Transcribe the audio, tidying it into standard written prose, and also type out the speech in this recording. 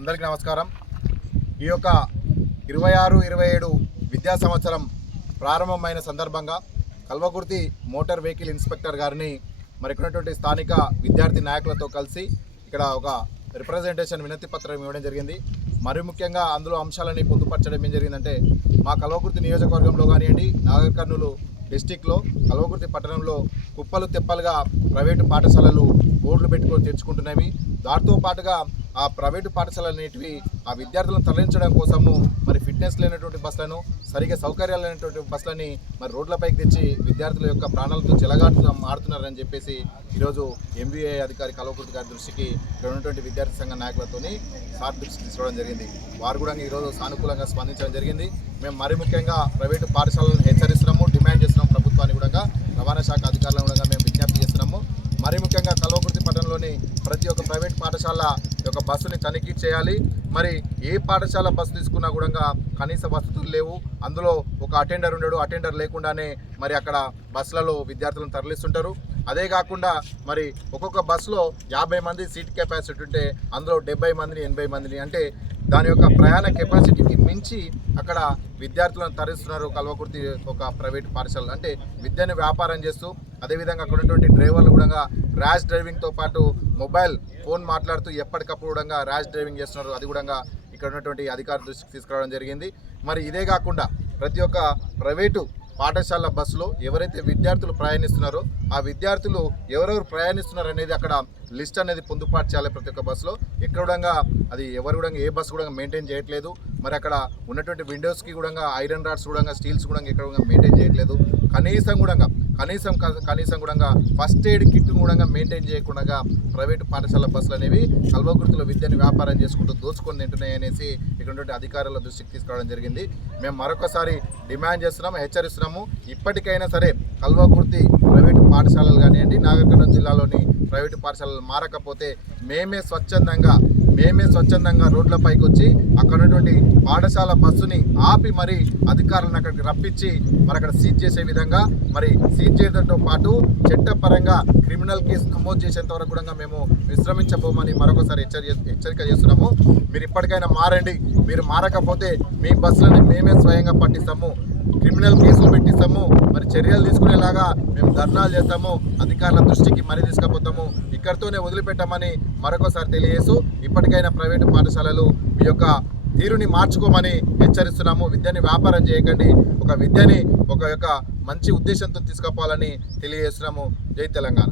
అందరికీ నమస్కారం। ఈ యొక్క 26-27 విద్యా సంవత్సరం ప్రారంభమైన సందర్భంగా కల్వకుర్తి మోటార్ వెహికల్ ఇన్స్పెక్టర్ గారిని మరికొన్నటువంటి స్థానిక విద్యార్థి నాయకులతో కలిసి ఇక్కడ ఒక రిప్రజెంటేషన్ వినతి పత్రం ఇవ్వడం జరిగింది। మరి ముఖ్యంగా అందులో అంశాలని పొందుపరచడం ఏం జరిగిందంటే మా కల్వకుర్తి నియోజకవర్గంలో కానివ్వండి నాగర్ కర్నూలు డిస్టిక్లో కల్వకుర్తి పట్టణంలో కుప్పలు తెప్పలుగా ప్రైవేటు పాఠశాలలు బోర్డులు పెట్టుకొని తెచ్చుకుంటున్నవి। దాంతో పాటుగా ఆ ప్రైవేటు పాఠశాలలు అనేటివి ఆ విద్యార్థులను తరలించడం కోసము మరి ఫిట్నెస్ లేనటువంటి బస్సులను సరిగా సౌకర్యాలు లేనటువంటి బస్సులని మరి రోడ్లపైకి తెచ్చి విద్యార్థుల యొక్క ప్రాణాలతో చెలగాటుగా మారుతున్నారని చెప్పేసి ఈరోజు ఎంబీఏ అధికారి కల్వకుర్తి గారి దృష్టికి ఇక్కడ ఉన్నటువంటి విద్యార్థి సంఘ నాయకులతోని సార్ దృష్టికి తీసుకోవడం జరిగింది। వారు కూడా ఈరోజు సానుకూలంగా స్పందించడం జరిగింది। మేము మరి ముఖ్యంగా ప్రైవేటు పాఠశాలను హెచ్చరిస్తున్నాము, డిమాండ్ చేస్తున్నాము ప్రభుత్వాన్ని కూడా, రవాణా శాఖ అధికారులను కూడా మేము విజ్ఞప్తి చేస్తున్నాము। మరి ముఖ్యంగా కల్వకుర్తి పట్టణంలోని ప్రతి ఒక్క ప్రైవేట్ పాఠశాల యొక్క బస్సుని తనిఖీ చేయాలి। మరి ఏ పాఠశాల బస్సు తీసుకున్నా కూడా కనీస వసతులు లేవు, అందులో ఒక అటెండర్ ఉండడు, అటెండర్ లేకుండానే మరి అక్కడ బస్సులలో విద్యార్థులను తరలిస్తుంటారు। అదే కాకుండా మరి ఒక్కొక్క బస్సులో 50 మంది సీట్ కెపాసిటీ ఉంటే అందులో 70 మందిని 80 మందిని అంటే దాని యొక్క ప్రయాణ కెపాసిటీకి మించి అక్కడ విద్యార్థులను తరలిస్తున్నారు కల్వకుర్తి ఒక ప్రైవేట్ పాఠశాల। అంటే విద్యను వ్యాపారం చేస్తూ అదేవిధంగా అక్కడ ఉన్నటువంటి డ్రైవర్లు కూడా ర్యాష్ డ్రైవింగ్తో పాటు మొబైల్ ఫోన్ మాట్లాడుతూ ఎప్పటికప్పుడు కూడా ర్యాష్ డ్రైవింగ్ చేస్తున్నారు। అది కూడా ఇక్కడ ఉన్నటువంటి అధికారుల దృష్టికి తీసుకురావడం జరిగింది। మరి ఇదే కాకుండా ప్రతి ఒక్క ప్రైవేటు పాఠశాల బస్సులో ఎవరైతే విద్యార్థులు ప్రయాణిస్తున్నారో ఆ విద్యార్థులు ఎవరెవరు ప్రయాణిస్తున్నారు అనేది అక్కడ లిస్ట్ అనేది పొందుపాటు చేయాలి ప్రతి ఒక్క బస్సులో। ఎక్కడ కూడా అది ఎవరు కూడా ఏ బస్సు కూడా మెయింటైన్ చేయట్లేదు। మరి అక్కడ ఉన్నటువంటి విండోస్కి కూడా ఐరన్ రాడ్స్ కూడా స్టీల్స్ కూడా ఎక్కడ కూడా మెయింటైన్ చేయట్లేదు। కనీసం కూడా ఫస్ట్ ఎయిడ్ కిట్ కూడా మెయింటైన్ చేయకుండా ప్రైవేటు పాఠశాల బస్సులు అనేవి కల్వకుర్తిలో విద్యను వ్యాపారం చేసుకుంటూ దోచుకొని తింటున్నాయి అనేసి ఇక్కడ అధికారుల దృష్టికి తీసుకురావడం జరిగింది। మేము మరొకసారి డిమాండ్ చేస్తున్నాము, హెచ్చరిస్తున్నాము। ఇప్పటికైనా సరే కల్వకుర్తి ప్రైవేటు పాఠశాలలు కానివ్వండి నాగర్ కర్నూలు జిల్లాలోని ప్రైవేటు పాఠశాలలు మారకపోతే మేమే స్వచ్ఛందంగా రోడ్లపైకి వచ్చి అక్కడ ఉన్నటువంటి పాఠశాల బస్సుని ఆపి మరి అధికారులను అక్కడికి రప్పించి మరి అక్కడ సీజ్ చేసే విధంగా మరి సీజ్ చేయడంతో పాటు చట్టపరంగా క్రిమినల్ కేసు నమోదు చేసేంత వరకు కూడా మేము విశ్రమించబోమని మరొకసారి హెచ్చరిక చేస్తున్నాము। మీరు ఇప్పటికైనా మారండి, మీరు మారకపోతే మీ బస్సులని మేమే స్వయంగా పట్టిస్తాము, క్రిమినల్ కేసులు పెట్టిస్తాము, మరి చర్యలు తీసుకునేలాగా మేము ధర్నాలు చేస్తాము, అధికారుల దృష్టికి మరీ తీసుకుపోతాము, ఇక్కడితోనే వదిలిపెట్టామని మరొకసారి తెలియజేస్తూ ఇప్పటికైనా ప్రైవేటు పాఠశాలలు మీ యొక్క తీరుని మార్చుకోమని హెచ్చరిస్తున్నాము। విద్యని వ్యాపారం చేయకండి, ఒక విద్యని ఒక యొక్క మంచి ఉద్దేశంతో తీసుకుపోవాలని తెలియజేస్తున్నాము। జై తెలంగాణ।